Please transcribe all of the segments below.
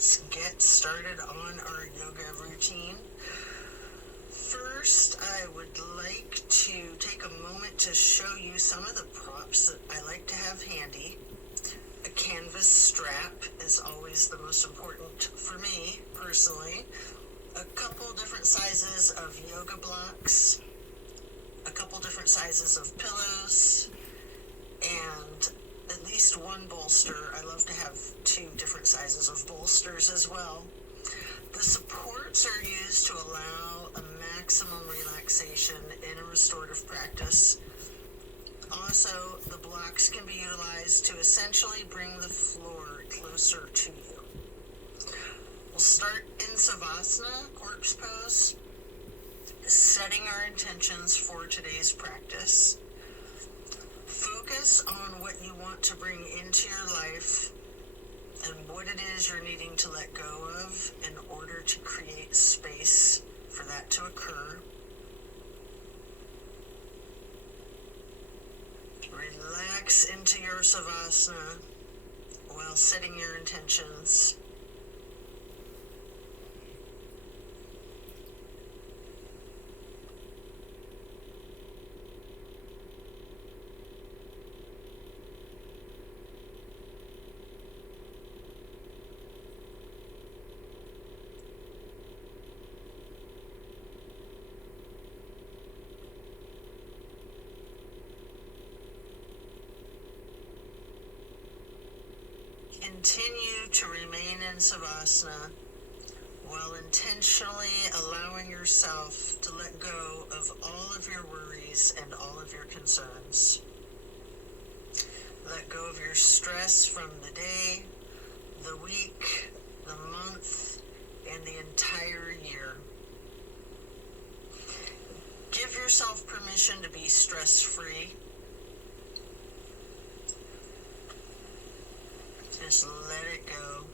let's get started on our yoga routine. First, I would like to take a moment to show you some of the props that I like to have handy. A canvas strap is always the most important for me, personally. A couple different sizes of yoga blocks, a couple different sizes of pillows, and at least one bolster. I love to have 2 different sizes of bolsters as well. The supports are used to allow a maximum relaxation in a restorative practice. Also, the blocks can be utilized to essentially bring the floor closer to you. We'll start in Savasana, corpse pose, setting our intentions for today's practice. Focus on what you want to bring into your life and what it is you're needing to let go of in order to create space for that to occur. Relax into your Savasana while setting your intentions. Continue to remain in Savasana while intentionally allowing yourself to let go of all of your worries and all of your concerns. Let go of your stress from the day, the week, the month, and the entire year. Give yourself permission to be stress-free. Just let it go.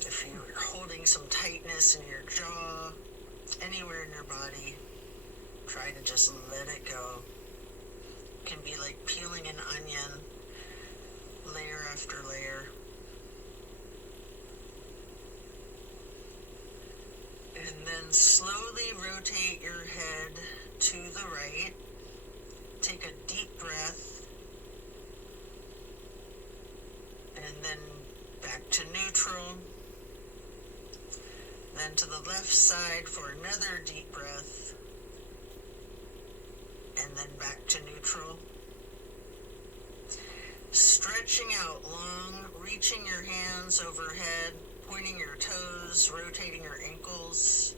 If you're holding some tightness in your jaw, anywhere in your body, try to just let it go. It can be like peeling an onion, layer after layer. And then slowly rotate your head to the right. Take a deep breath. And then back to neutral. Then to the left side for another deep breath. And then back to neutral. Stretching out long, reaching your hands overhead, pointing your toes, rotating your ankles,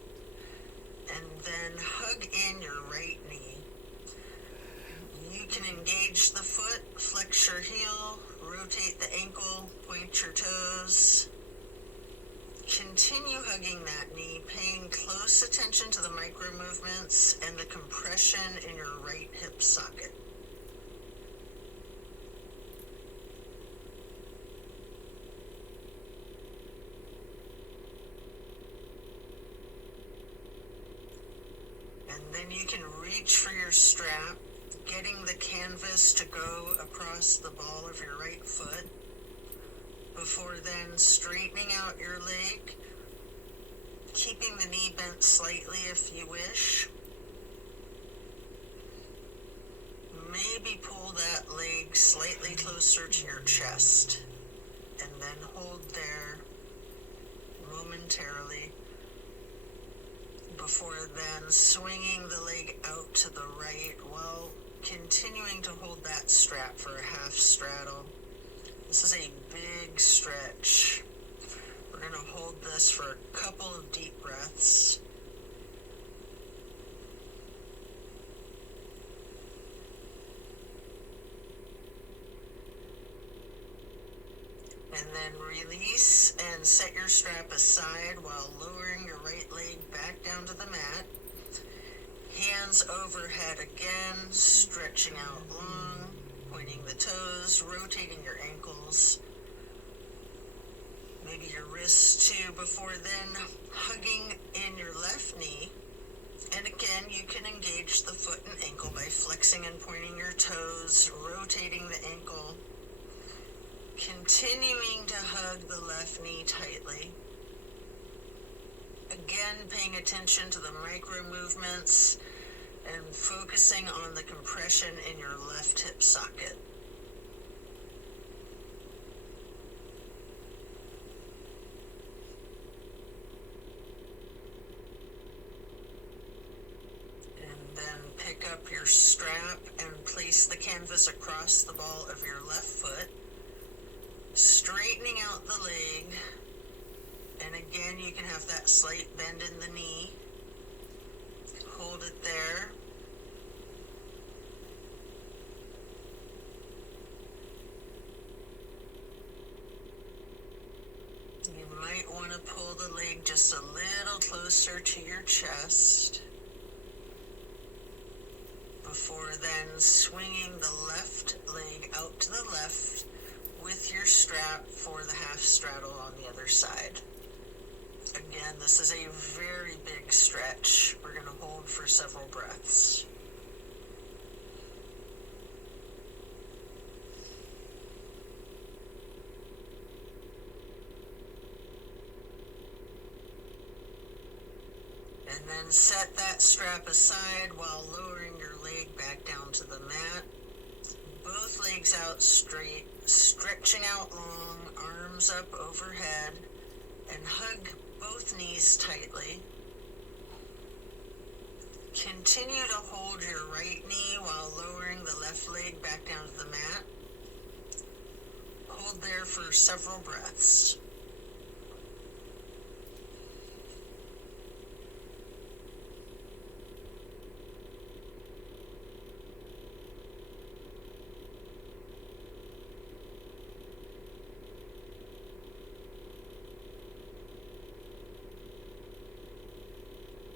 and then hug in your right knee. You can engage the foot, flex your heel, rotate the ankle, point your toes. Continue hugging that knee, paying close attention to the micro movements and the compression in your right hip socket. And then you can reach for your strap, getting the canvas to go across the ball of your right foot, before then straightening out your leg, keeping the knee bent slightly if you wish. Maybe pull that leg slightly closer to your chest, and then hold there momentarily, before then swinging the leg out to the right while continuing to hold that strap for a half straddle. This is a big stretch. We're going to hold this for a couple of deep breaths. And then release and set your strap aside while lowering your right leg back down to the mat. Hands overhead again, stretching out long, pointing the toes, rotating your ankles, maybe your wrists too, before then hugging in your left knee. And again, you can engage stretch the foot and ankle by flexing and pointing your toes, rotating the ankle, continuing to hug the left knee tightly. Again, paying attention to the micro movements and focusing on the compression in your left hip socket. And then pick up your strap and place the canvas across the ball of your left foot, straightening out the leg. And again, you can have that slight bend in the knee. Hold it there. You might want to pull the leg just a little closer to your chest before then swinging the left leg out to the left with your strap for the half straddle on the other side. Again, this is a very big stretch. We're going to hold for several breaths. And then set that strap aside while lowering your leg back down to the mat. Both legs out straight, stretching out long, arms up overhead, and hug both knees tightly. Continue to hold your right knee while lowering the left leg back down to the mat. Hold there for several breaths.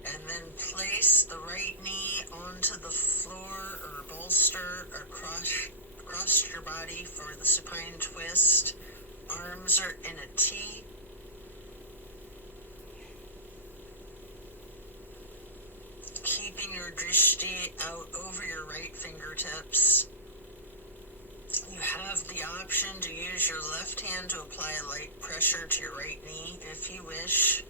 And then place the right knee onto the floor or bolster across your body for the supine twist. Arms are in a T. Keeping your drishti out over your right fingertips. You have the option to use your left hand to apply a light pressure to your right knee if you wish.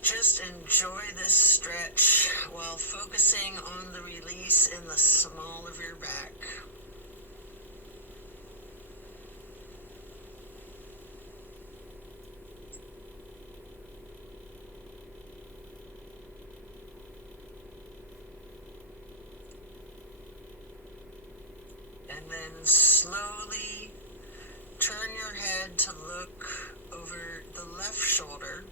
Just enjoy this stretch while focusing on the release in the small of your back. And then slowly turn your head to look over the left shoulder.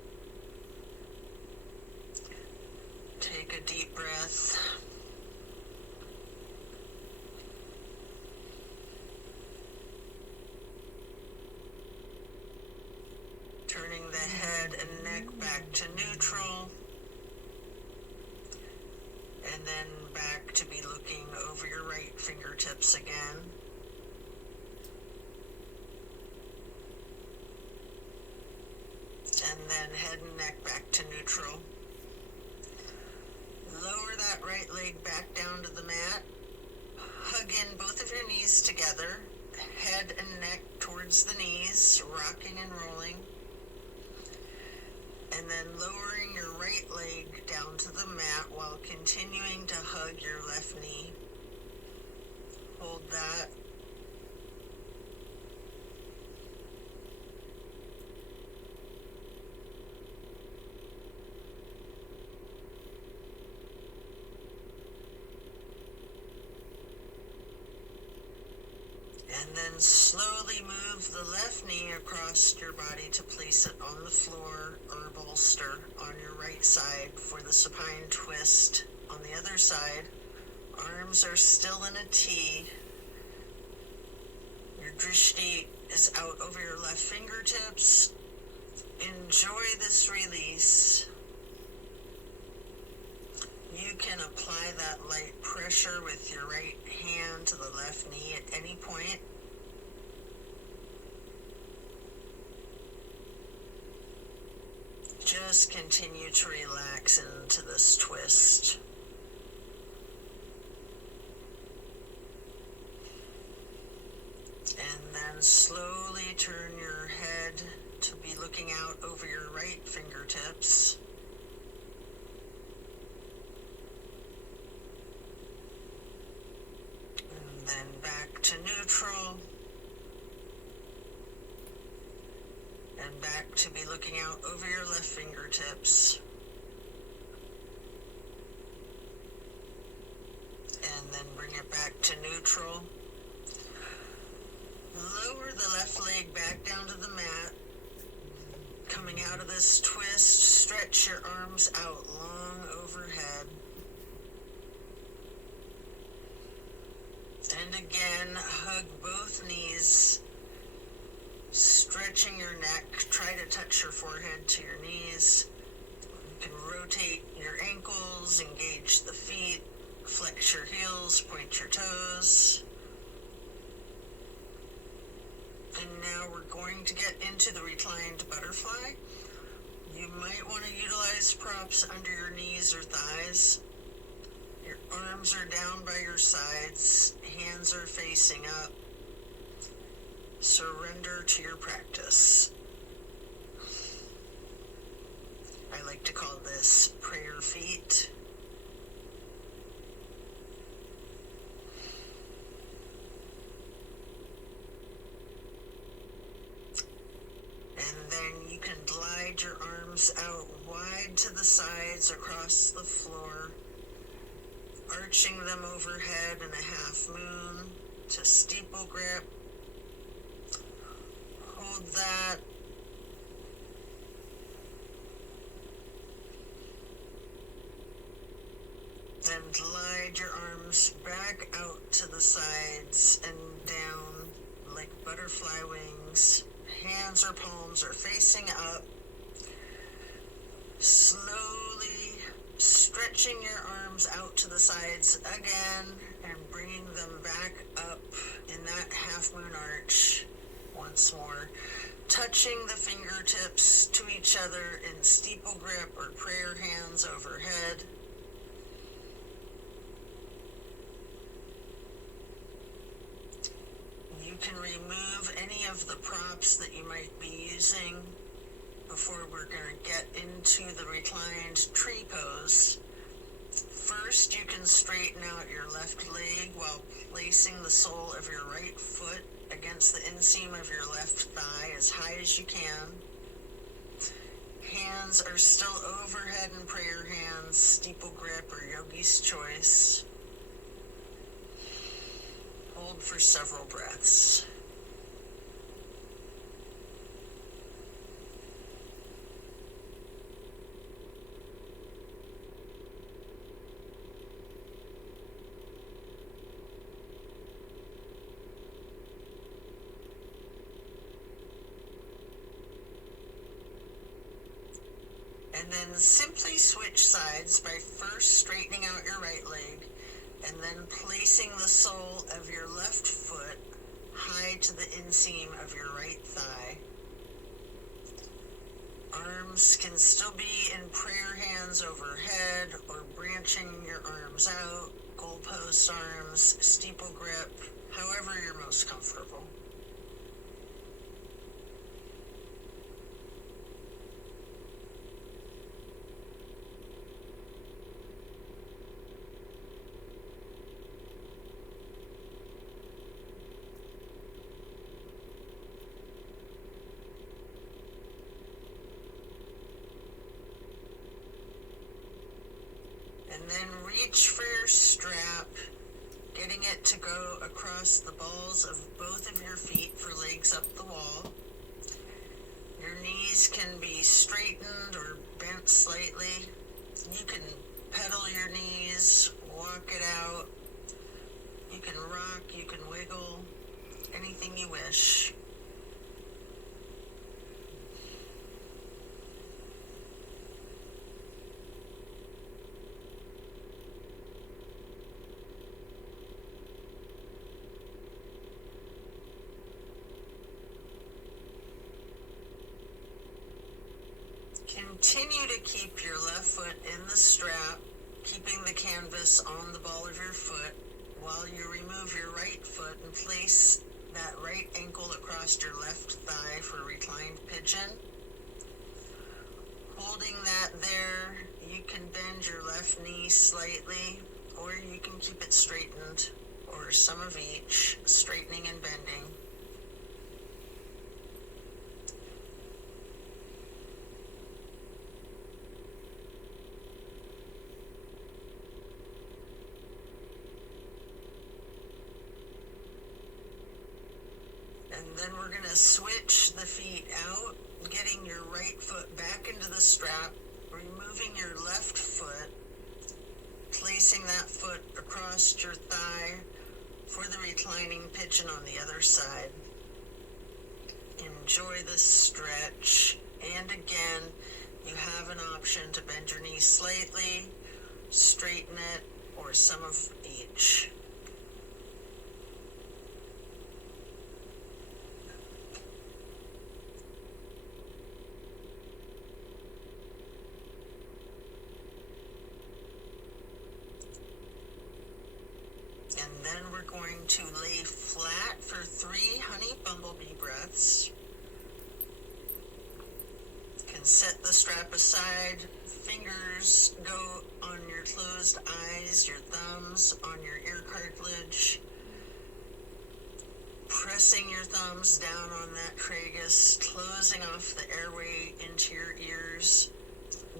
Take a deep breath. Turning the head and neck back to neutral. And then back to be looking over your right fingertips again. And then head and neck back to neutral. Lower that right leg back down to the mat. Hug in both of your knees together. Head and neck towards the knees, rocking and rolling. And then lowering your right leg down to the mat while continuing to hug your left knee. Hold that. And then slowly move the left knee across your body to place it on the floor or bolster on your right side for the supine twist. On the other side, arms are still in a T. Your drishti is out over your left fingertips. Enjoy this release. You can apply that light pressure with your right hand to the left knee at any point. Just continue to relax into this twist. slowly turn your head to be looking out over your right fingertips. And then back to neutral. And back to be looking out over your left fingertips. And then bring it back to neutral. Lower the left leg back down to the mat. Coming out of this twist, stretch your arms out long overhead. And again, hug both knees, stretching your neck. Try to touch your forehead to your knees. You can rotate your ankles, engage the feet, flex your heels, point your toes. And now we're going to get into the reclined butterfly. You might want to utilize props under your knees or thighs. Your arms are down by your sides, hands are facing up. Surrender to your practice. I like to call this prayer feet. And then you can glide your arms out wide to the sides across the floor, arching them overhead in a half moon to steeple grip. Hold that. Then glide your arms back out to the sides and down like butterfly wings. Hands or palms are facing up. Slowly stretching your arms out to the sides again and bringing them back up in that half moon arch once more. Touching the fingertips to each other in steeple grip or prayer hands overhead. You can remove any of the props that you might be using before we're going to get into the reclined tree pose. First, you can straighten out your left leg while placing the sole of your right foot against the inseam of your left thigh as high as you can. Hands are still overhead in prayer hands, steeple grip or yogi's choice. Hold for several breaths. And then simply switch sides by first straightening out your right leg and then placing the sole of your left foot high to the inseam of your right thigh. Arms can still be in prayer hands overhead or branching your arms out, goalpost arms, steeple grip, however you're most comfortable. And then reach for your strap, getting it to go across the balls of both of your feet for legs up the wall. Your knees can be straightened or bent slightly. You can pedal your knees, walk it out. You can rock, you can wiggle, anything you wish. Continue to keep your left foot in the strap, keeping the canvas on the ball of your foot, while you remove your right foot and place that right ankle across your left thigh for reclined pigeon. Holding that there, you can bend your left knee slightly, or you can keep it straightened, or some of each, straightening and bending. And then we're going to switch the feet out, getting your right foot back into the strap, removing your left foot, placing that foot across your thigh for the reclining pigeon on the other side. Enjoy the stretch. And again, you have an option to bend your knee slightly, straighten it, or some of each. And then we're going to lay flat for 3 honey bumblebee breaths. You can set the strap aside, fingers go on your closed eyes, your thumbs on your ear cartilage, pressing your thumbs down on that tragus, closing off the airway into your ears,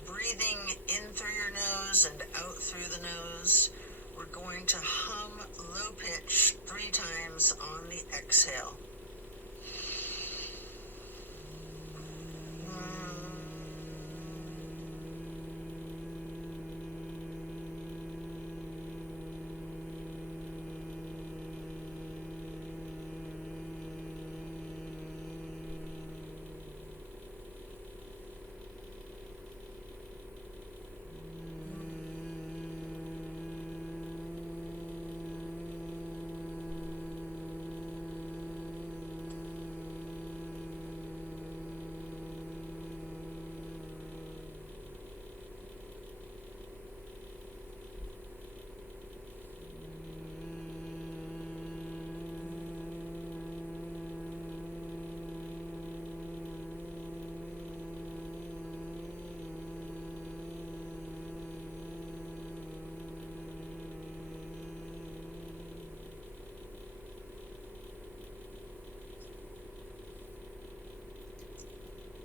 breathing in through your nose and out through the nose. We're going to hum low pitch 3 times on the exhale.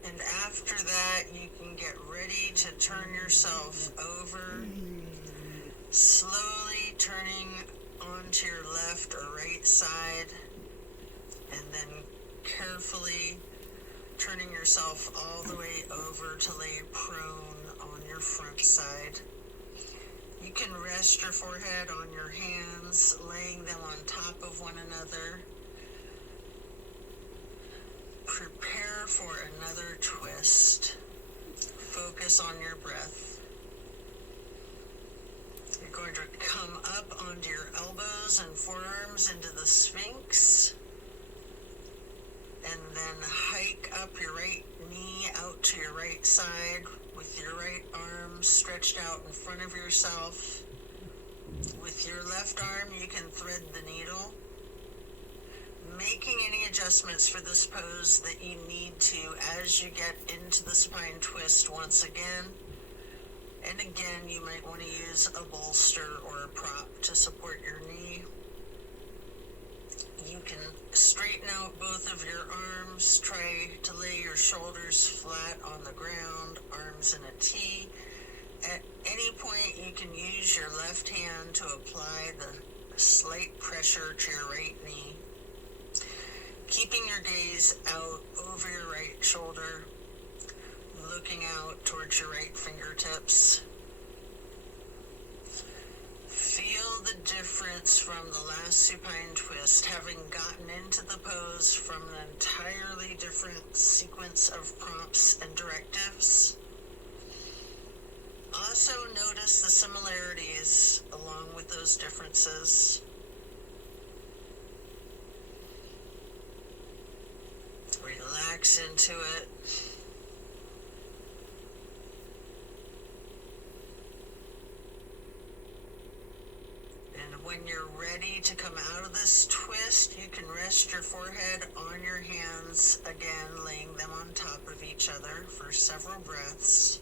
And after that, you can get ready to turn yourself over, slowly turning onto your left or right side, and then carefully turning yourself all the way over to lay prone on your front side. You can rest your forehead on your hands, laying them on top of one another. Prepare for another twist. Focus on your breath. You're going to come up onto your elbows and forearms into the Sphinx. And then hike up your right knee out to your right side with your right arm stretched out in front of yourself. With your left arm, you can thread the needle, making any adjustments for this pose that you need to as you get into the spine twist once again. And again, you might want to use a bolster or a prop to support your knee. You can straighten out both of your arms, try to lay your shoulders flat on the ground, arms in a T. At any point, you can use your left hand to apply the slight pressure to your right knee, keeping your gaze out over your right shoulder, looking out towards your right fingertips. Feel the difference from the last supine twist, having gotten into the pose from an entirely different sequence of prompts and directives. Also notice the similarities along with those differences. Relax into it. And When you're ready to come out of this twist, you can rest your forehead on your hands, again laying them on top of each other for several breaths.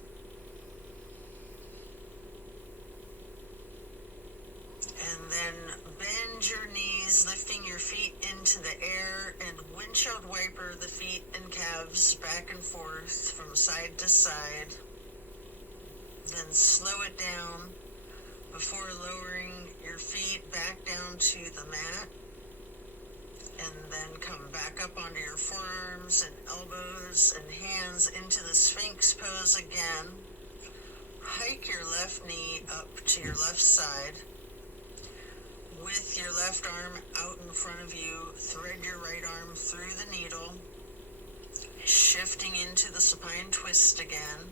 And then bend your knees, lifting your feet into the air, and windshield wiper the feet and calves back and forth from side to side. Then slow it down before lowering your feet back down to the mat. And then come back up onto your forearms and elbows and hands into the Sphinx pose again. Hike your left knee up to your left side. With your left arm out in front of you, thread your right arm through the needle, shifting into the supine twist again.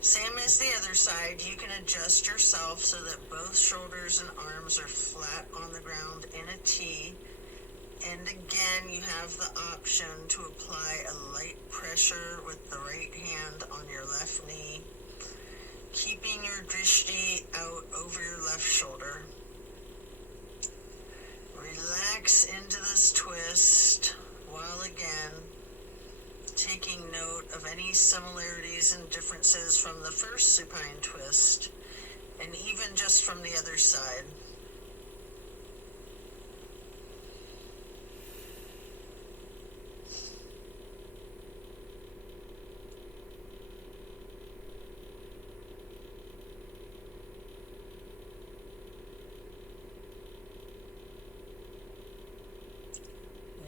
Same as the other side, you can adjust yourself so that both shoulders and arms are flat on the ground in a T. And again, you have the option to apply a light pressure with the right hand on your left knee, keeping your drishti out over your left shoulder. Relax into this twist while again taking note of any similarities and differences from the first supine twist, and even just from the other side.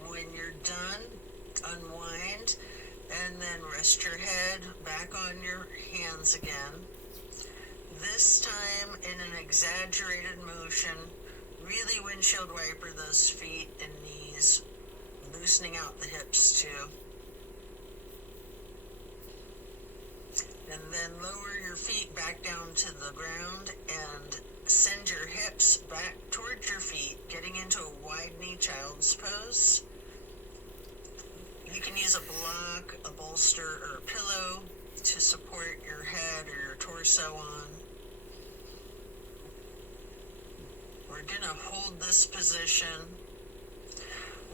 When you're done, unwind, and then rest your head back on your hands again. This time in an exaggerated motion, really windshield wiper those feet and knees, loosening out the hips too. And then lower your feet back down to the ground and send your hips back towards your feet, getting into a wide knee child's pose. You can use a block, a bolster, or a pillow to support your head or your torso on. We're going to hold this position,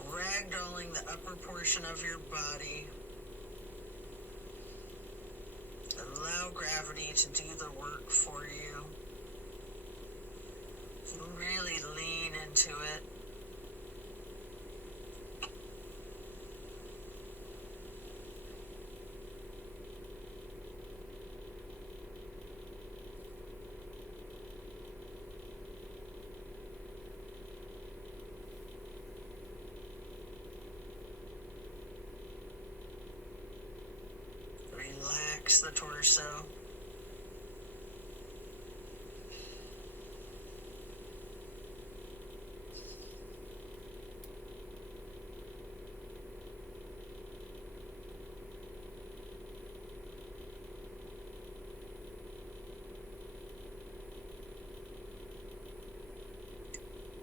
ragdolling the upper portion of your body. Allow gravity to do the work for you. Really lean into it. Relax the torso.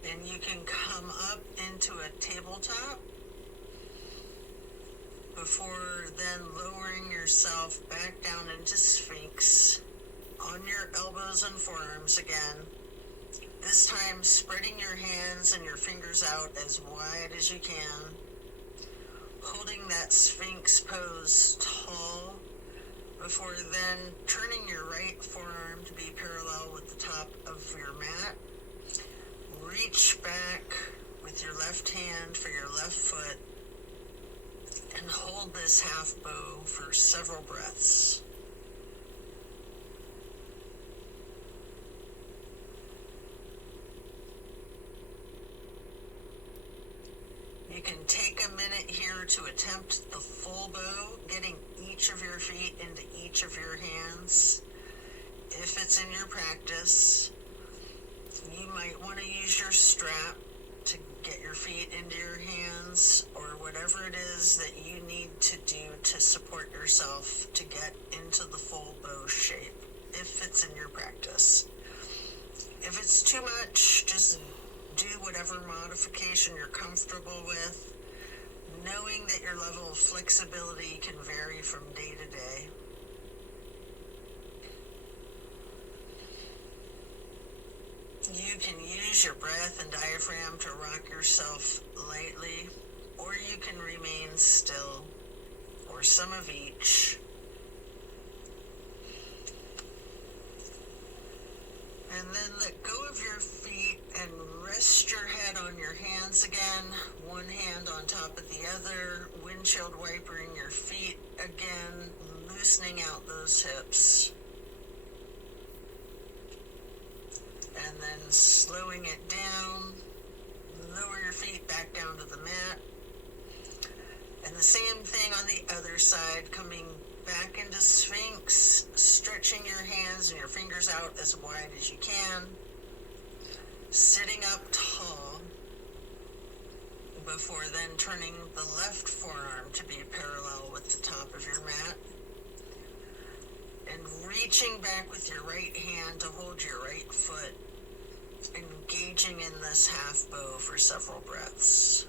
And you can come up into a tabletop before then lowering yourself back down into Sphinx on your elbows and forearms again. This time spreading your hands and your fingers out as wide as you can, holding that Sphinx pose tall before then turning your right forearm to be parallel with the top of your mat. Reach back with your left hand for your left foot and hold this half bow for several breaths. You can take a minute here to attempt the full bow, getting each of your feet into each of your hands. If it's in your practice, you might want to use your strap to get your feet into your hands, or whatever it is that you need to do to support yourself to get into the full bow shape, if it's in your practice. If it's too much, just do whatever modification you're comfortable with, knowing that your level of flexibility can vary from day to day. You can use use your breath and diaphragm to rock yourself lightly, or you can remain still, or some of each. And then let go of your feet and rest your head on your hands again, one hand on top of the other, windshield wipering your feet again, loosening out those hips. And then slowing it down, lower your feet back down to the mat. And the same thing on the other side, coming back into Sphinx, stretching your hands and your fingers out as wide as you can, sitting up tall, before then turning the left forearm to be parallel with the top of your mat, and reaching back with your right hand to hold your right foot, engaging in this half bow for several breaths.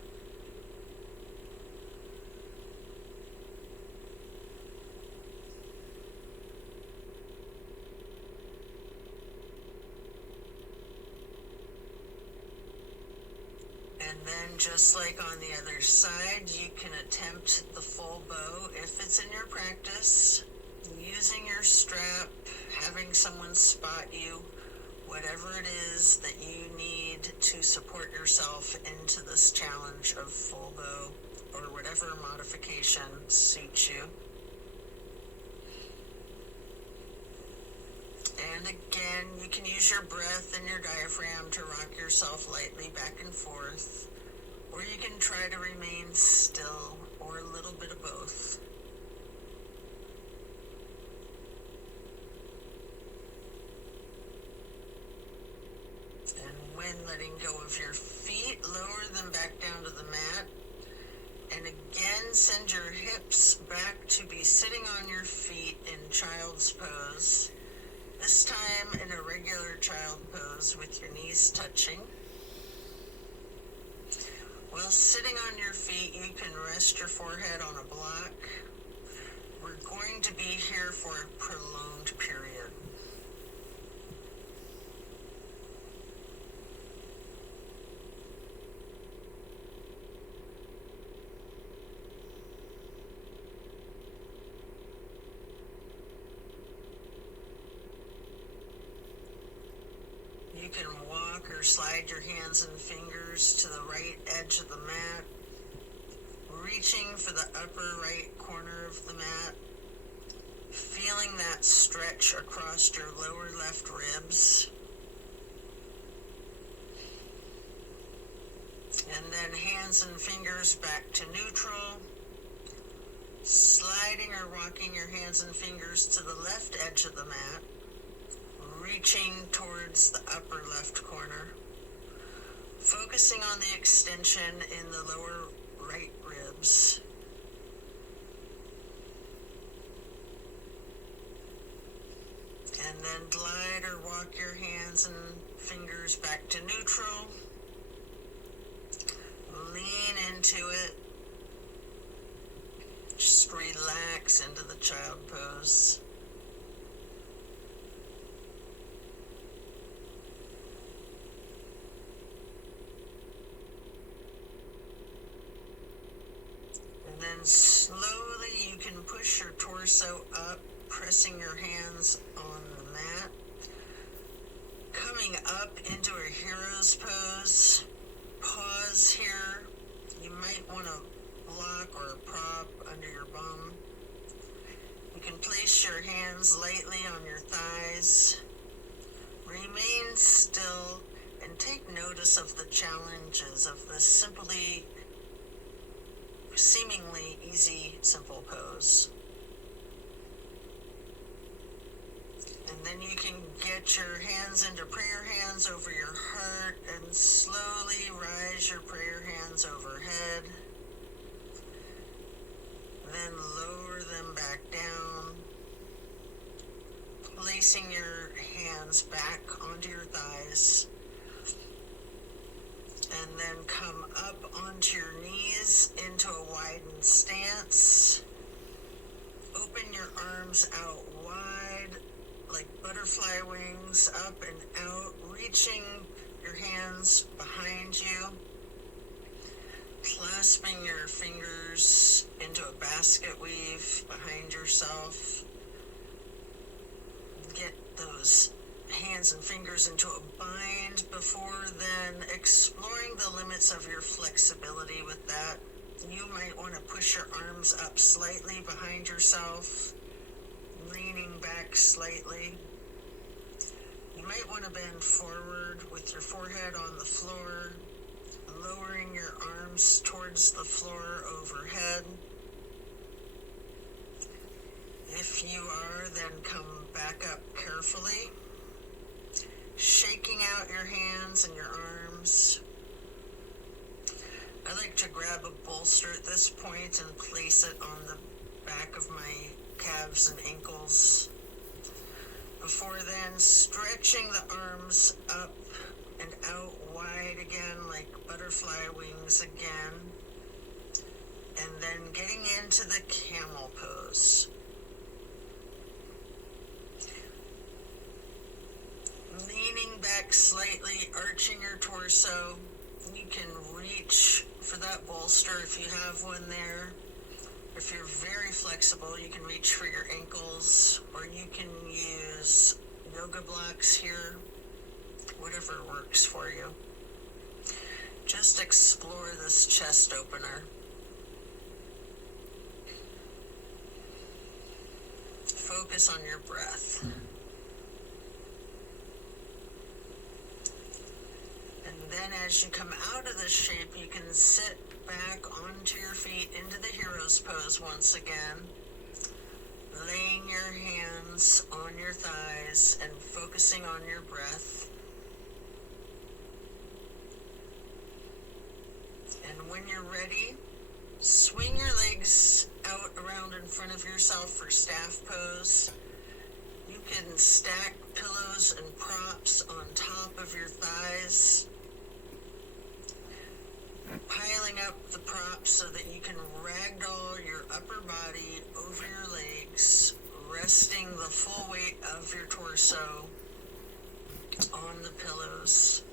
And then just like on the other side, you can attempt the full bow if it's in your practice, using your strap, having someone spot you, whatever it is that you need to support yourself into this challenge of full bow, or whatever modification suits you. And again, you can use your breath and your diaphragm to rock yourself lightly back and forth, or you can try to remain still, or a little bit of both. And when letting go of your feet, lower them back down to the mat. And again, send your hips back to be sitting on your feet in child's pose. This time in a regular child pose with your knees touching. While sitting on your feet, you can rest your forehead on a block. We're going to be here for a prolonged period. You can walk or slide your hands and fingers to the right edge of the mat, reaching for the upper right corner of the mat, feeling that stretch across your lower left ribs. And then hands and fingers back to neutral, sliding or rocking your hands and fingers to the left edge of the mat, reaching towards the upper left corner, focusing on the extension in the lower right ribs. And then glide or walk your hands and fingers back to neutral. Lean into it. Just relax into the child pose. And then slowly you can push your torso up, pressing your hands on the mat. Coming up into a hero's pose. Pause here. You might want a block or a prop under your bum. You can place your hands lightly on your thighs. Remain still and take notice of the challenges of this seemingly easy, simple pose. And then you can get your hands into prayer hands over your heart and slowly rise your prayer hands overhead. Then lower them back down, placing your hands back onto your thighs. And then come up onto your knees into a widened stance. Open your arms out wide like butterfly wings, up and out, reaching your hands behind you, clasping your fingers into a basket weave behind yourself. Get those hands and fingers into a bind before then exploring the limits of your flexibility with that. You might want to push your arms up slightly behind yourself, leaning back slightly. You might want to bend forward with your forehead on the floor, lowering your arms towards the floor overhead. If you are, then come back up carefully, shaking out your hands and your arms. I like to grab a bolster at this point and place it on the back of my calves and ankles. Before then, stretching the arms up and out wide again, like butterfly wings again. And then getting into the camel pose. Leaning back slightly, arching your torso. You can reach for that bolster if you have one there. If you're very flexible, you can reach for your ankles, or you can use yoga blocks here, whatever works for you. Just explore this chest opener. Focus on your breath. And then as you come out of this shape, you can sit back onto your feet into the hero's pose once again, laying your hands on your thighs and focusing on your breath. And when you're ready, swing your legs out around in front of yourself for staff pose. You can stack pillows and props on top of your thighs, piling up the props so that you can ragdoll your upper body over your legs, resting the full weight of your torso on the pillows.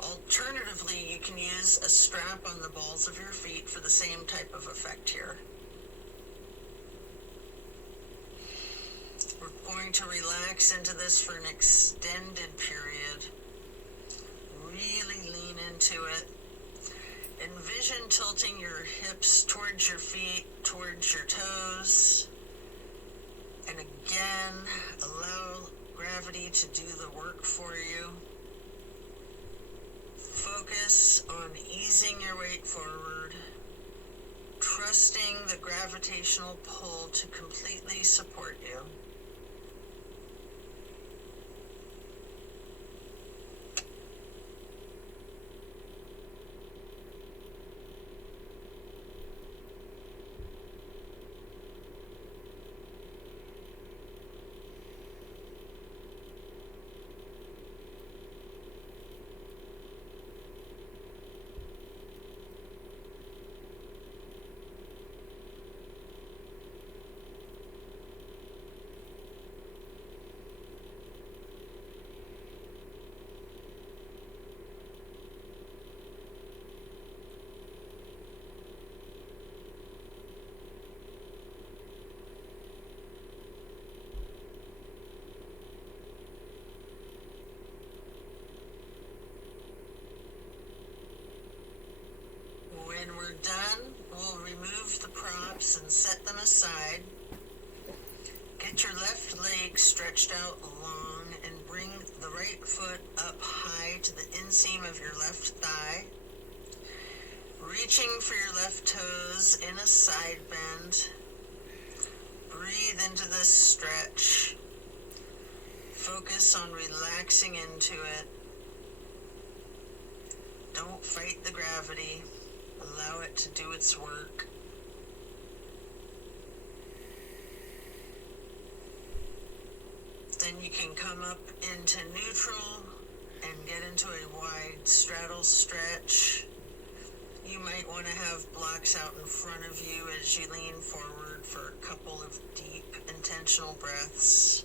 Alternatively, you can use a strap on the balls of your feet for the same type of effect here. We're going to relax into this for an extended period. Really lean into it. Envision tilting your hips towards your feet, towards your toes. And again, allow gravity to do the work for you. Focus on easing your weight forward, trusting the gravitational pull to completely support you. When we're done, we'll remove the props and set them aside. Get your left leg stretched out long and bring the right foot up high to the inseam of your left thigh. Reaching for your left toes in a side bend. Breathe into this stretch. Focus on relaxing into it. Don't fight the gravity. Allow it to do its work. Then you can come up into neutral and get into a wide straddle stretch. You might want to have blocks out in front of you as you lean forward for a couple of deep, intentional breaths.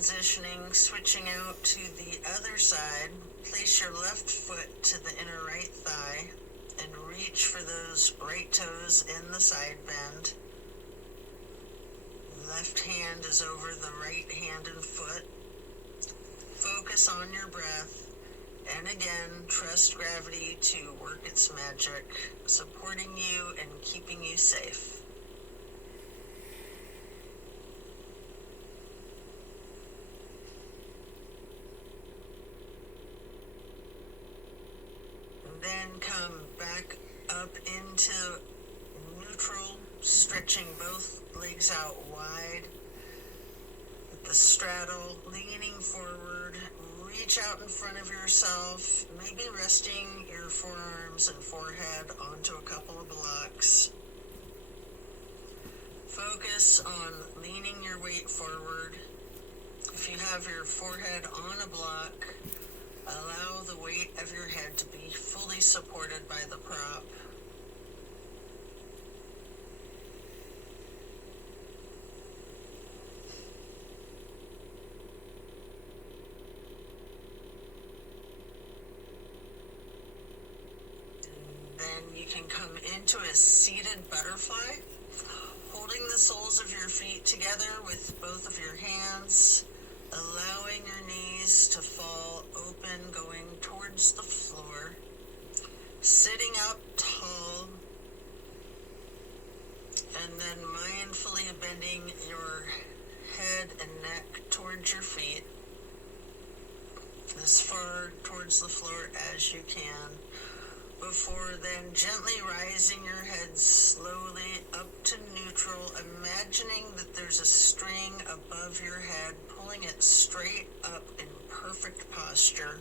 transitioning, switching out to the other side. Place your left foot to the inner right thigh and reach for those right toes in the side bend. Left hand is over the right hand and foot. Focus on your breath, and again, trust gravity to work its magic, supporting you and keeping you safe. Then come back up into neutral, stretching both legs out wide. With the straddle, leaning forward, reach out in front of yourself, maybe resting your forearms and forehead onto a couple of blocks. Focus on leaning your weight forward. If you have your forehead on a block, allow the weight of your head to be fully supported by the prop. Then you can come into a seated butterfly, holding the soles of your feet together with both of your hands, allowing your knees to fall open, going towards the floor, sitting up tall, and then mindfully bending your head and neck towards your feet, as far towards the floor as you can, before then gently rising your head slowly up to neutral, imagining that there's a string above your head, pulling it straight up in perfect posture.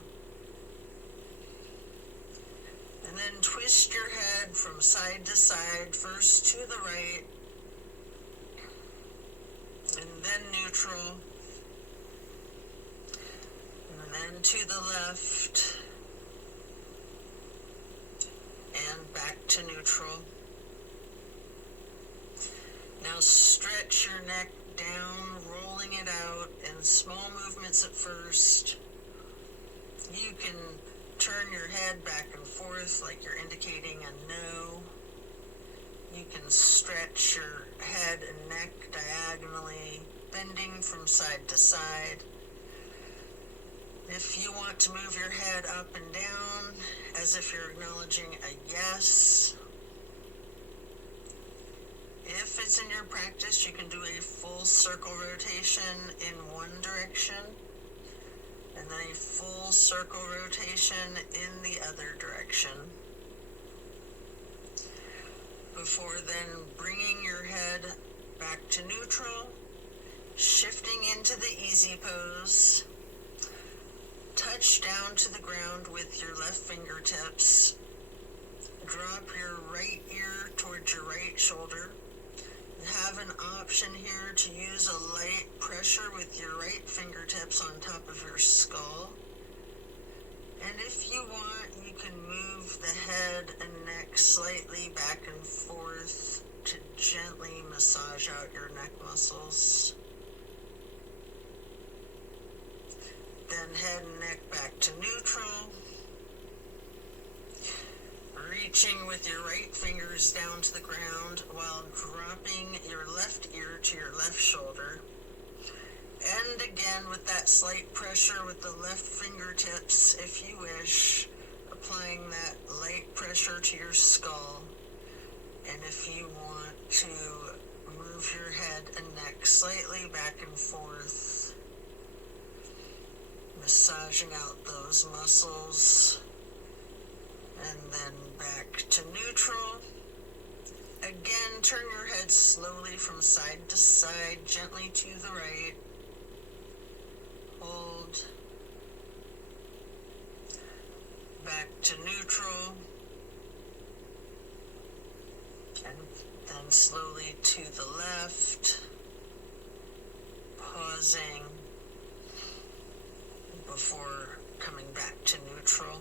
And then twist your head from side to side, first to the right, and then neutral, and then to the left, and back to neutral. Now stretch your neck down, rolling it out in small movements at first. You can turn your head back and forth like you're indicating a no. You can stretch your head and neck diagonally, bending from side to side. If you want to move your head up and down, as if you're acknowledging a yes. If it's in your practice, you can do a full circle rotation in one direction, and then a full circle rotation in the other direction. Before then bringing your head back to neutral, shifting into the easy pose. Touch down to the ground with your left fingertips. Drop your right ear towards your right shoulder. You have an option here to use a light pressure with your right fingertips on top of your skull. And if you want, you can move the head and neck slightly back and forth to gently massage out your neck muscles. Then head and neck back to neutral. Reaching with your right fingers down to the ground while dropping your left ear to your left shoulder. And again with that slight pressure with the left fingertips, if you wish, applying that light pressure to your skull. And if you want to move your head and neck slightly back and forth, massaging out those muscles, and then back to neutral. Again, turn your head slowly from side to side, gently to the right. Hold. Back to neutral. And then slowly to the left. Pausing before coming back to neutral.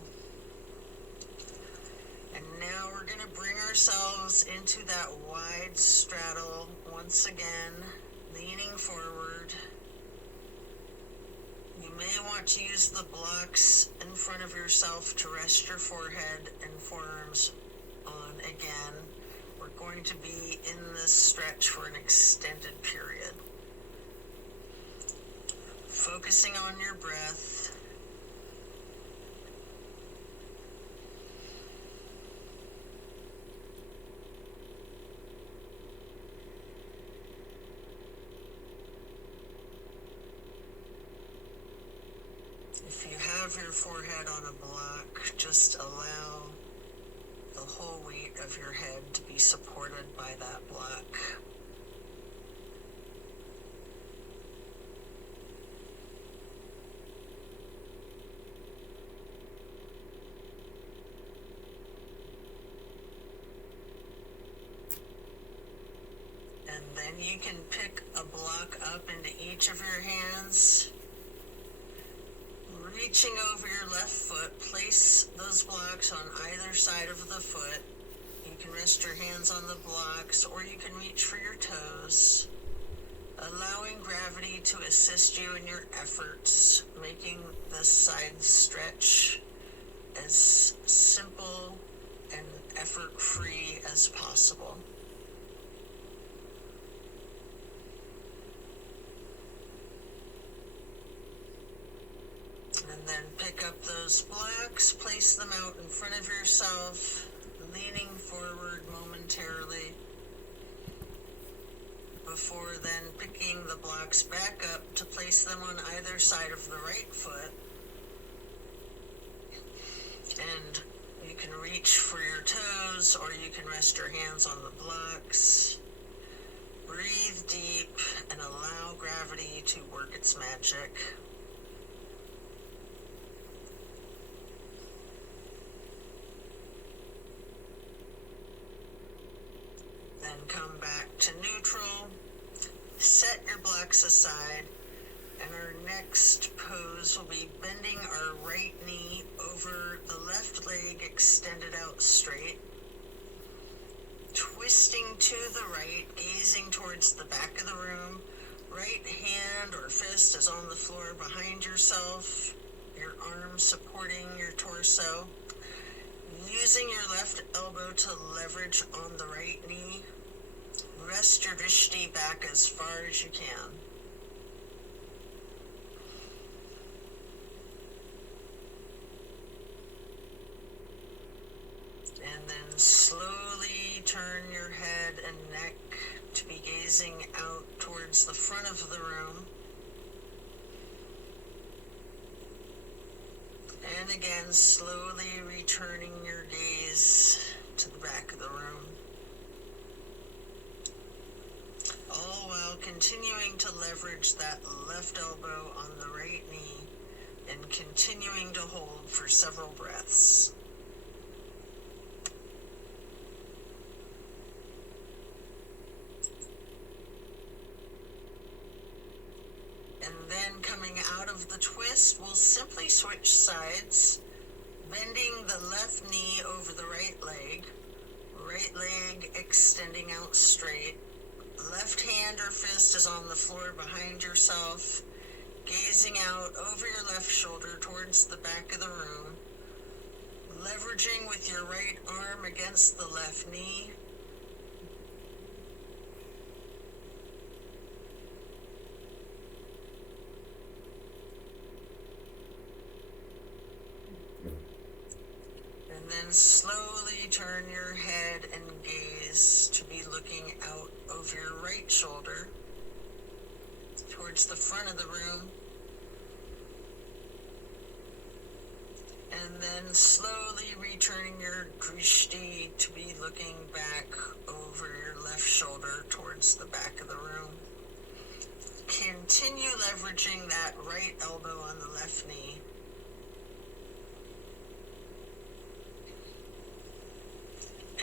And now we're going to bring ourselves into that wide straddle once again, leaning forward. may want to use the blocks in front of yourself to rest your forehead and forearms on again. We're going to be in this stretch for an extended period. Focusing on your breath. If you have your forehead on a block, just allow the whole weight of your head to be supported by that block. And then you can pick a block up into each of your hands. Reaching over your left foot, place those blocks on either side of the foot. You can rest your hands on the blocks, or you can reach for your toes, allowing gravity to assist you in your efforts, making this side stretch as simple and effort-free as possible. And then pick up those blocks, place them out in front of yourself, leaning forward momentarily, before then picking the blocks back up to place them on either side of the right foot. And you can reach for your toes, or you can rest your hands on the blocks. Breathe deep and allow gravity to work its magic. Then come back to neutral, set your blocks aside, and our next pose will be bending our right knee over the left leg extended out straight, twisting to the right, gazing towards the back of the room. Right hand or fist is on the floor behind yourself, your arm supporting your torso. Using your left elbow to leverage on the right knee, rest your drishti back as far as you can. And then slowly turn your head and neck to be gazing out towards the front of the room. And again, slowly returning your gaze to the back of the room. All while continuing to leverage that left elbow on the right knee and continuing to hold for several breaths. And then coming out of the twist, we'll simply switch sides, bending the left knee over the right leg extending out straight. Left hand or fist is on the floor behind yourself, gazing out over your left shoulder towards the back of the room, leveraging with your right arm against the left knee. And then slowly turn your head and gaze to be looking out over your right shoulder towards the front of the room. And then slowly returning your drishti to be looking back over your left shoulder towards the back of the room. Continue leveraging that right elbow on the left knee.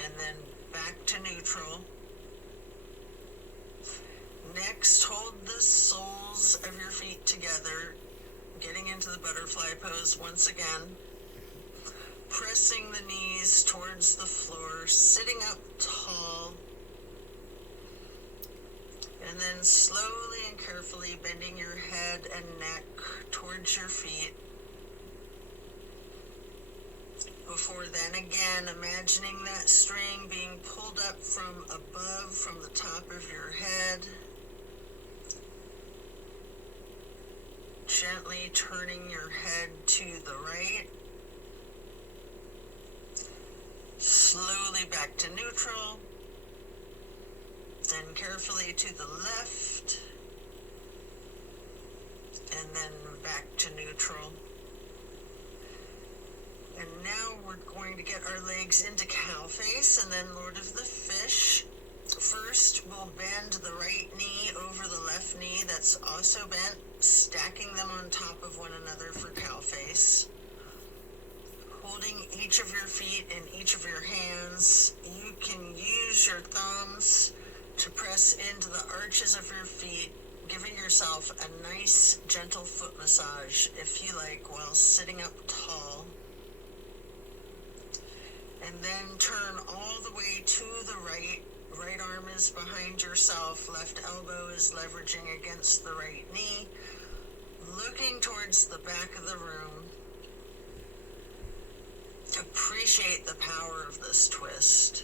And then back to neutral. Next, hold the soles of your feet together, getting into the butterfly pose once again. Pressing the knees towards the floor, sitting up tall. And then slowly and carefully bending your head and neck towards your feet. Before then, again, imagining that string being pulled up from above, from the top of your head. Gently turning your head to the right. Slowly back to neutral. Then carefully to the left. And then back to neutral. And now we're going to get our legs into cow face and then Lord of the Fish. First, we'll bend the right knee over the left knee that's also bent, stacking them on top of one another for cow face. Holding each of your feet in each of your hands, you can use your thumbs to press into the arches of your feet, giving yourself a nice, gentle foot massage, if you like, while sitting up tall. And then turn all the way to the right. Right arm is behind yourself, left elbow is leveraging against the right knee, looking towards the back of the room. Appreciate the power of this twist.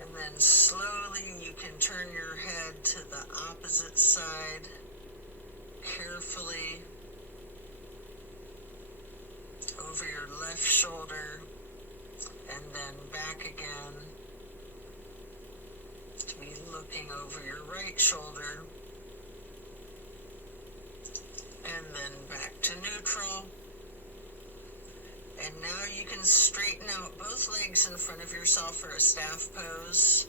And then slowly you can turn your head to the opposite side, carefully, over your left shoulder, and then back again, to be looking over your right shoulder, and then back to neutral. And now you can straighten out both legs in front of yourself for a staff pose,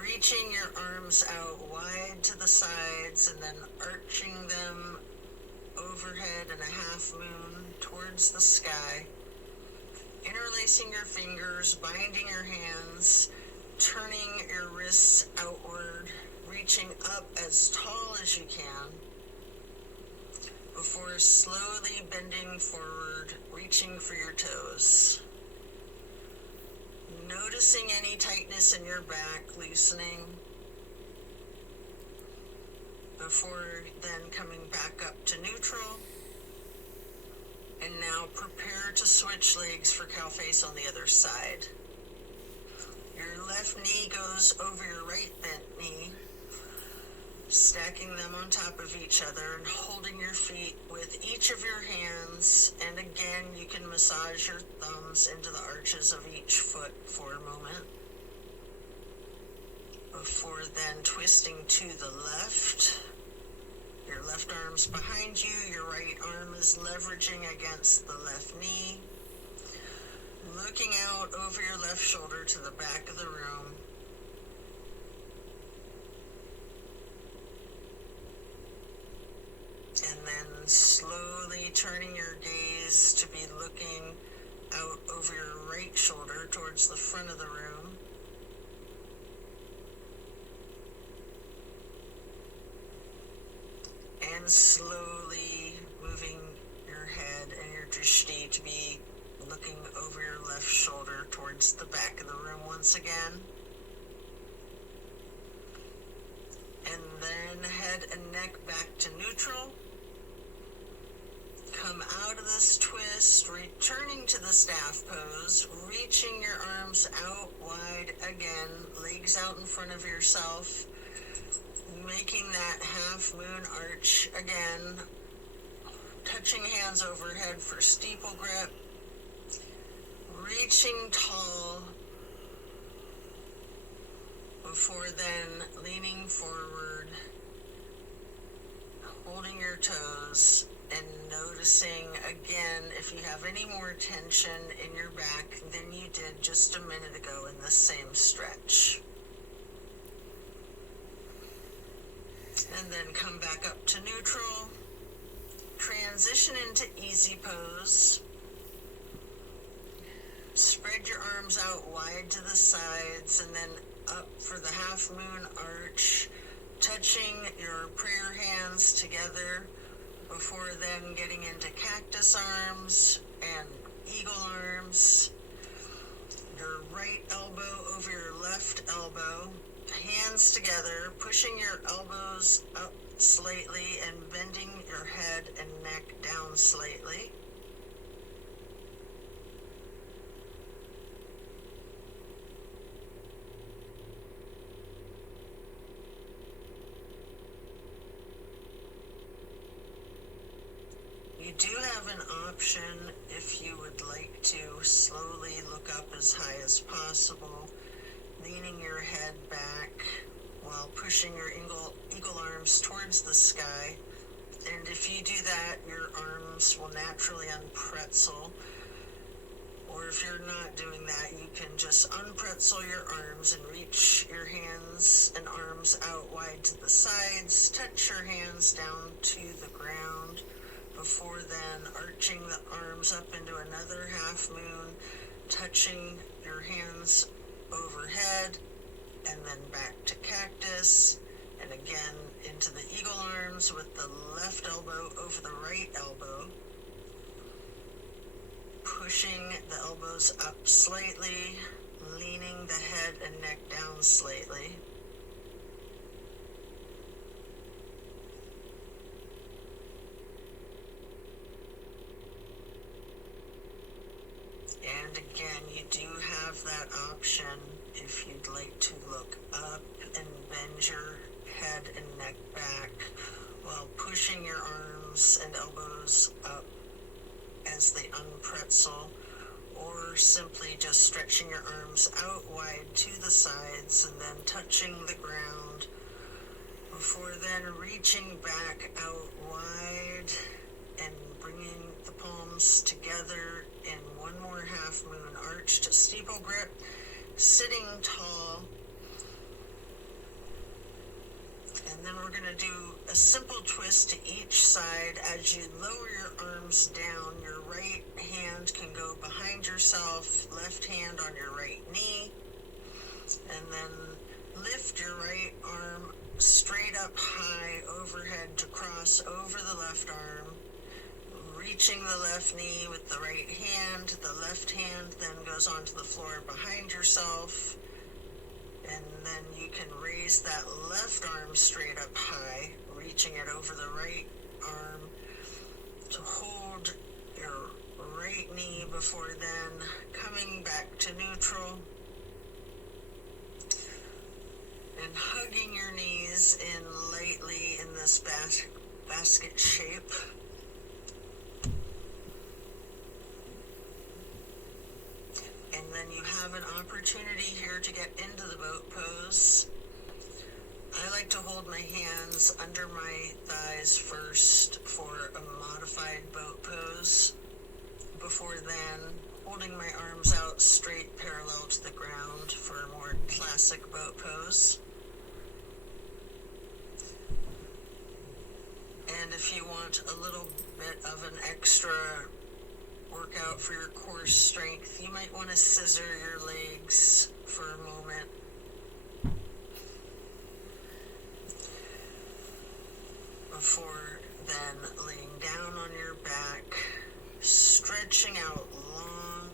reaching your arms out wide to the sides and then arching them overhead in a half moon towards the sky, interlacing your fingers, binding your hands, turning your wrists outward, reaching up as tall as you can, before slowly bending forward, reaching for your toes. Noticing any tightness in your back, loosening, before then coming back up to neutral. And now prepare to switch legs for cow face on the other side. Your left knee goes over your right bent knee, stacking them on top of each other and holding your feet with each of your hands. And again, you can massage your thumbs into the arches of each foot for a moment. Before then twisting to the left. Your left arm's behind you, your right arm is leveraging against the left knee. Looking out over your left shoulder to the back of the room. And then slowly turning your gaze to be looking out over your right shoulder towards the front of the room. And slowly moving your head and your drishti to be looking over your left shoulder towards the back of the room once again. And then head and neck back to neutral. Come out of this twist, returning to the staff pose, reaching your arms out wide again, legs out in front of yourself, making that half moon arch again, touching hands overhead for steeple grip, reaching tall, before then leaning forward, holding your toes, and noticing again if you have any more tension in your back than you did just a minute ago in the same stretch. And then come back up to neutral, transition into easy pose, spread your arms out wide to the sides and then up for the half moon arch, touching your prayer hands together before then getting into cactus arms and eagle arms, your right elbow over your left elbow, hands together, pushing your elbows up slightly and bending your head and neck down slightly. You do have an option if you would like to slowly look up as high as possible, leaning your head back while pushing your eagle arms towards the sky. And if you do that, your arms will naturally unpretzel. Or if you're not doing that, you can just unpretzel your arms and reach your hands and arms out wide to the sides. Touch your hands down to the ground before then arching the arms up into another half moon, touching your hands overhead, and then back to cactus, and again into the eagle arms with the left elbow over the right elbow, pushing the elbows up slightly, leaning the head and neck down slightly. And again, you do have that option if you'd like to look up and bend your head and neck back while pushing your arms and elbows up as they unpretzel, or simply just stretching your arms out wide to the sides and then touching the ground before then reaching back out wide and bringing the palms together in one more half moon arch to steeple grip, sitting tall. And then we're going to do a simple twist to each side. As you lower your arms down, your right hand can go behind yourself, left hand on your right knee, and then lift your right arm straight up high overhead to cross over the left arm, reaching the left knee with the right hand. The left hand then goes onto the floor behind yourself, and then you can raise that left arm straight up high, reaching it over the right arm to hold your right knee before then coming back to neutral and hugging your knees in lightly in this basket shape. And then you have an opportunity here to get into the boat pose. I like to hold my hands under my thighs first for a modified boat pose. Before then, holding my arms out straight parallel to the ground for a more classic boat pose. And if you want a little bit of an extra workout for your core strength, you might want to scissor your legs for a moment. Before then laying down on your back, stretching out long.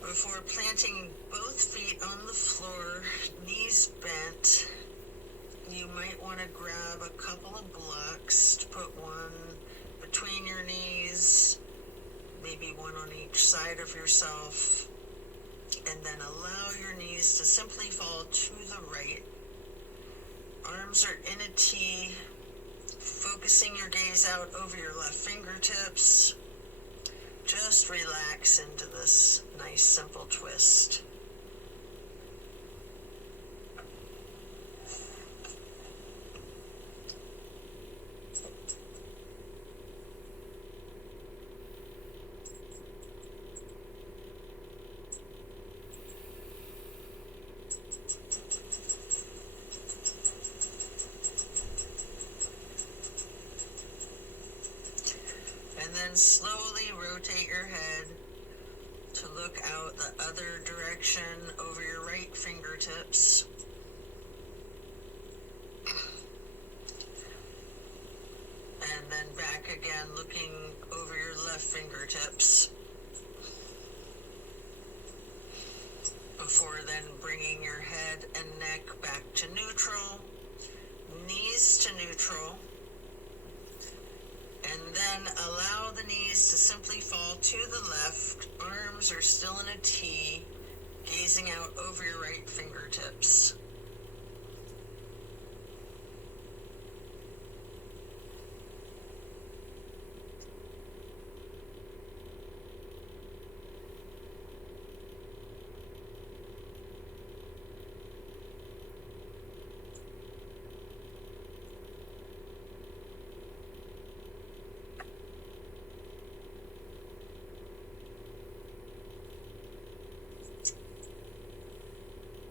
Before planting both feet on the floor, knees bent, you might want to grab a couple of blocks to put one between your knees, maybe one on each side of yourself, and then allow your knees to simply fall to the right. Arms are in a T, focusing your gaze out over your left fingertips. Just relax into this nice simple twist. And then slowly rotate your head to look out the other direction over your right fingertips. And then back back again, looking over your left fingertips. Before then bringing your head and neck back to neutral, knees to neutral, and then allow the knees to simply fall to the left. Arms are still in a T, gazing out over your right fingertips.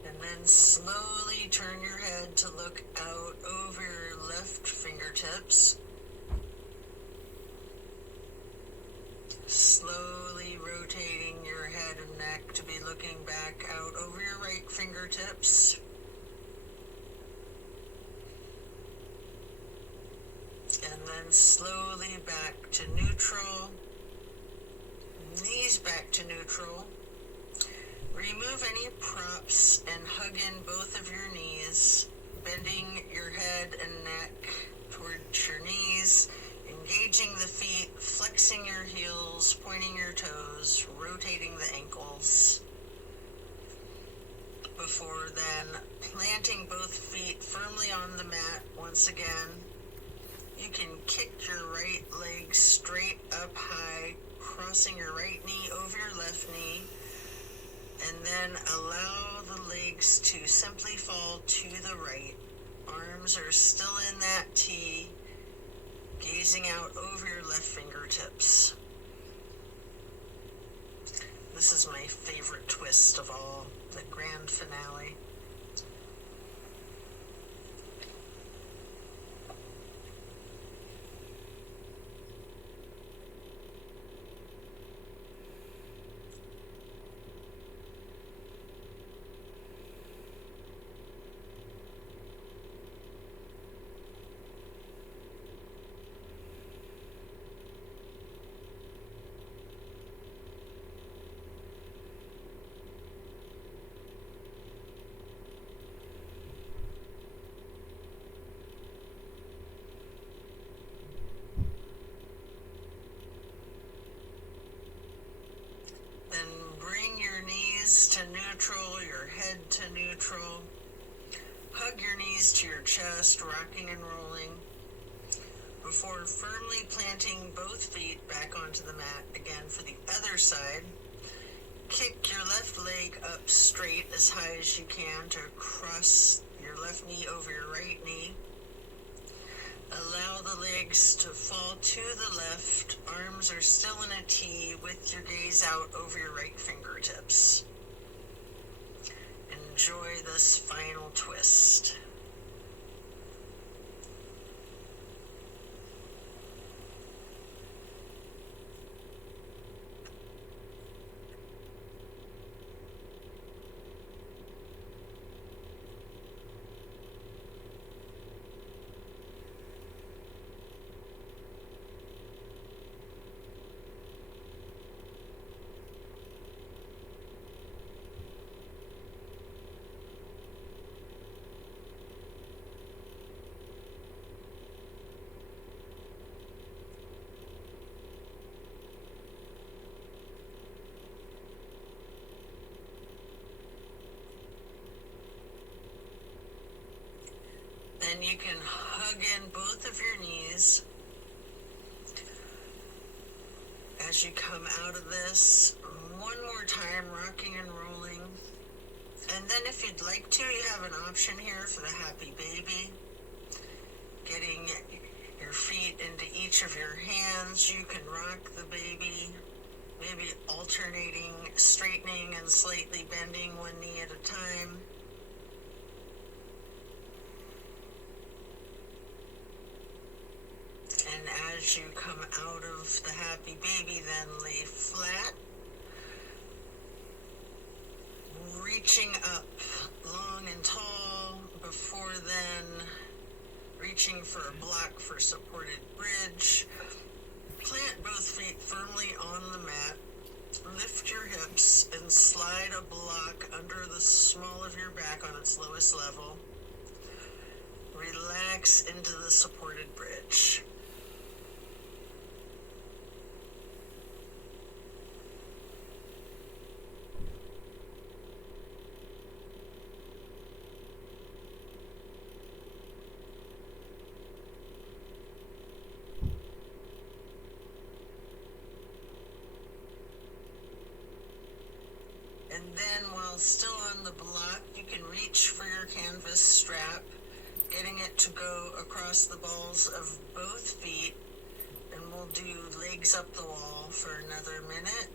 And then slowly turn your head to look out over your left fingertips. Slowly rotating your head and neck to be looking back out over your right fingertips. And then slowly back to neutral. Knees back to neutral. Remove any props and hug in both of your knees, bending your head and neck towards your knees, engaging the feet, flexing your heels, pointing your toes, rotating the ankles. Before then, planting both feet firmly on the mat once again. You can kick your right leg straight up high, crossing your right knee over your left knee. And then allow the legs to simply fall to the right. Arms are still in that T, gazing out over your left fingertips. This is my favorite twist of all, the grand finale. Then bring your knees to neutral, your head to neutral. Hug your knees to your chest, rocking and rolling. Before firmly planting both feet back onto the mat again for the other side. Kick your left leg up straight as high as you can to cross your left knee over your right knee. Allow the legs to fall to the left. Arms are still in a T with your gaze out over your right fingertips. Enjoy this final twist. Then you can hug in both of your knees as you come out of this. One more time, rocking and rolling. And then if you'd like to, you have an option here for the happy baby. Getting your feet into each of your hands. You can rock the baby, maybe alternating, straightening and slightly bending one knee at a time. And as you come out of the happy baby, then lay flat, reaching up long and tall. Before then, reaching for a block for supported bridge. Plant both feet firmly on the mat. Lift your hips and slide a block under the small of your back on its lowest level. Relax into the supported bridge. And then while still on the block, you can reach for your canvas strap, getting it to go across the balls of both feet, and we'll do legs up the wall for another minute.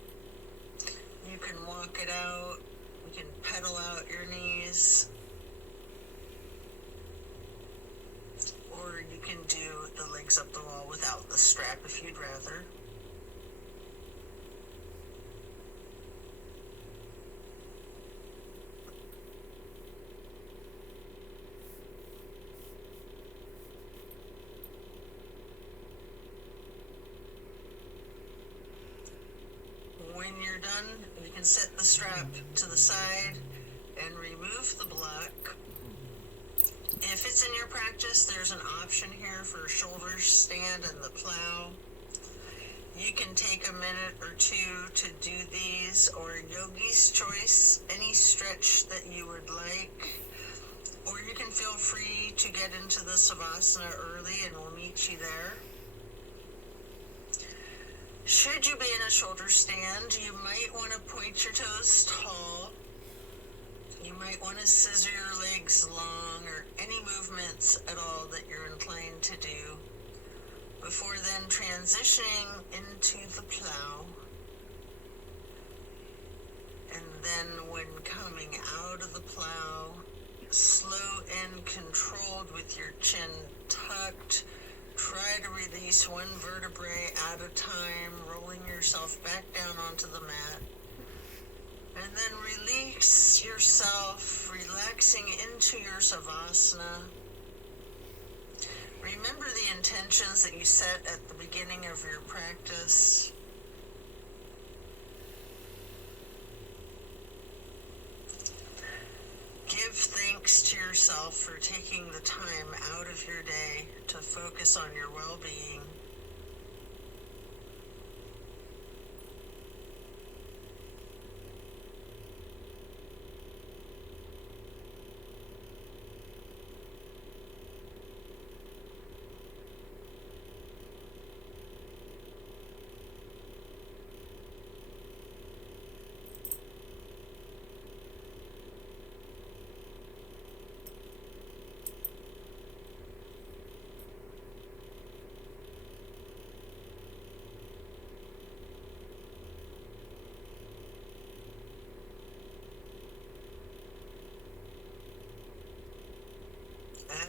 You can walk it out, you can pedal out your knees, or you can do the legs up the wall without the strap if you'd rather. When you're done, you can set the strap to the side and remove the block. If it's in your practice, there's an option here for shoulder stand and the plow. You can take a minute or two to do these, or yogi's choice, any stretch that you would like. Or you can feel free to get into the Savasana early and we'll meet you there. Should you be in a shoulder stand, you might want to point your toes tall. You might want to scissor your legs long, or any movements at all that you're inclined to do, before then transitioning into the plow. And then when coming out of the plow, slow and controlled with your chin tucked, try to release one vertebrae at a time, rolling yourself back down onto the mat. And then release yourself, relaxing into your Savasana. Remember the intentions that you set at the beginning of your practice. Give thanks to yourself for taking the time out of your day to focus on your well-being.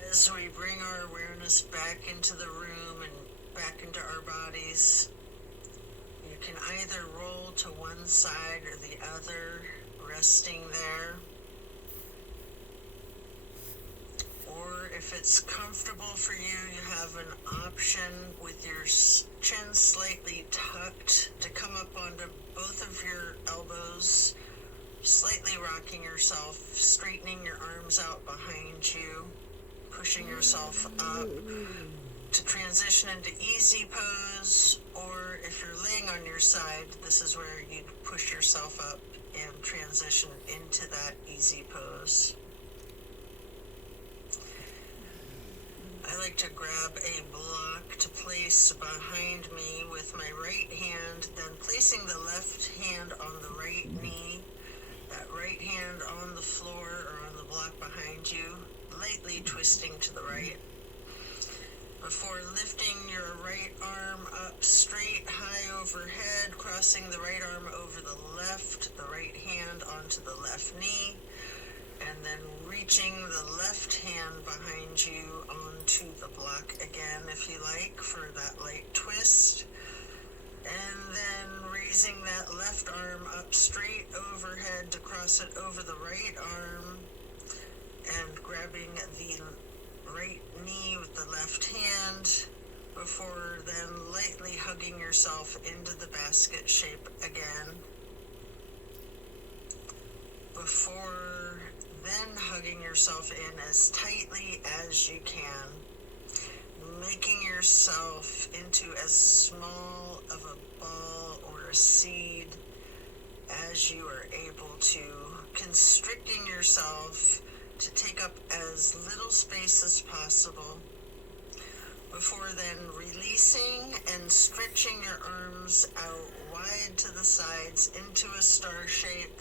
As we bring our awareness back into the room and back into our bodies, you can either roll to one side or the other, resting there. Or if it's comfortable for you, you have an option with your chin slightly tucked to come up onto both of your elbows, slightly rocking yourself, straightening your arms out behind you, pushing yourself up to transition into easy pose, or if you're laying on your side, this is where you'd push yourself up and transition into that easy pose. I like to grab a block to place behind me with my right hand, then placing the left hand on the right knee, that right hand on the floor or on the block behind you, lightly twisting to the right, before lifting your right arm up straight high overhead, crossing the right arm over the right hand onto the left knee, and then reaching the left hand behind you onto the block again, if you like, for that light twist. And then raising that left arm up straight overhead to cross it over the right arm, and grabbing the right knee with the left hand, before then lightly hugging yourself into the basket shape again. Before then hugging yourself in as tightly as you can, making yourself into as small of a ball or a seed as you are able to, constricting yourself to take up as little space as possible, before then releasing and stretching your arms out wide to the sides into a star shape,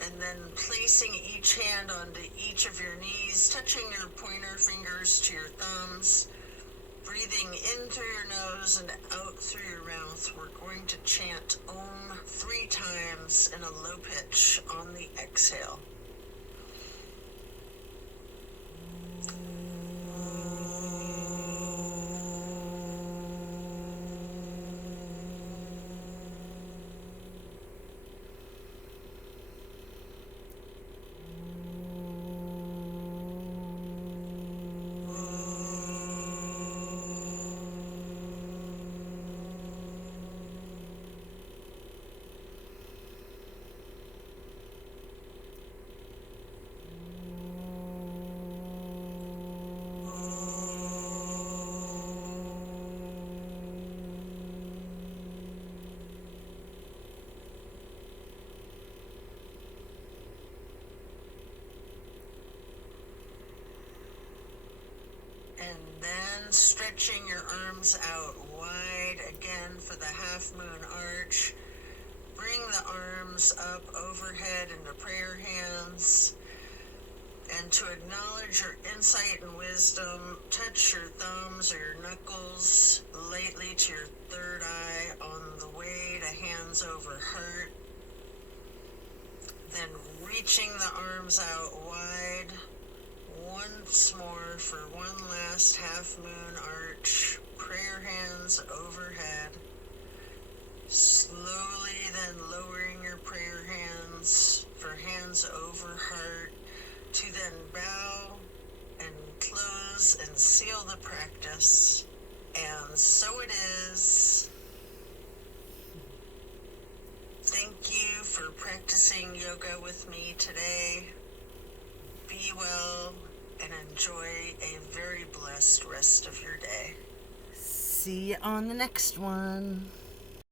and then placing each hand onto each of your knees, touching your pointer fingers to your thumbs, breathing in through your nose and out through your mouth. We're going to chant Om 3 times in a low pitch on the exhale. And then stretching your arms out wide again for the half moon arch. Bring the arms up overhead into prayer hands. And to acknowledge your insight and wisdom, touch your thumbs or your knuckles lightly to your third eye on the way to hands over heart. Then reaching the arms out wide once more for one last half moon arch, prayer hands overhead. Slowly then lowering your prayer hands for hands over heart, to then bow and close and seal the practice. And so it is. Thank you for practicing yoga with me today. Be well and enjoy a very blessed rest of your day. See you on the next one.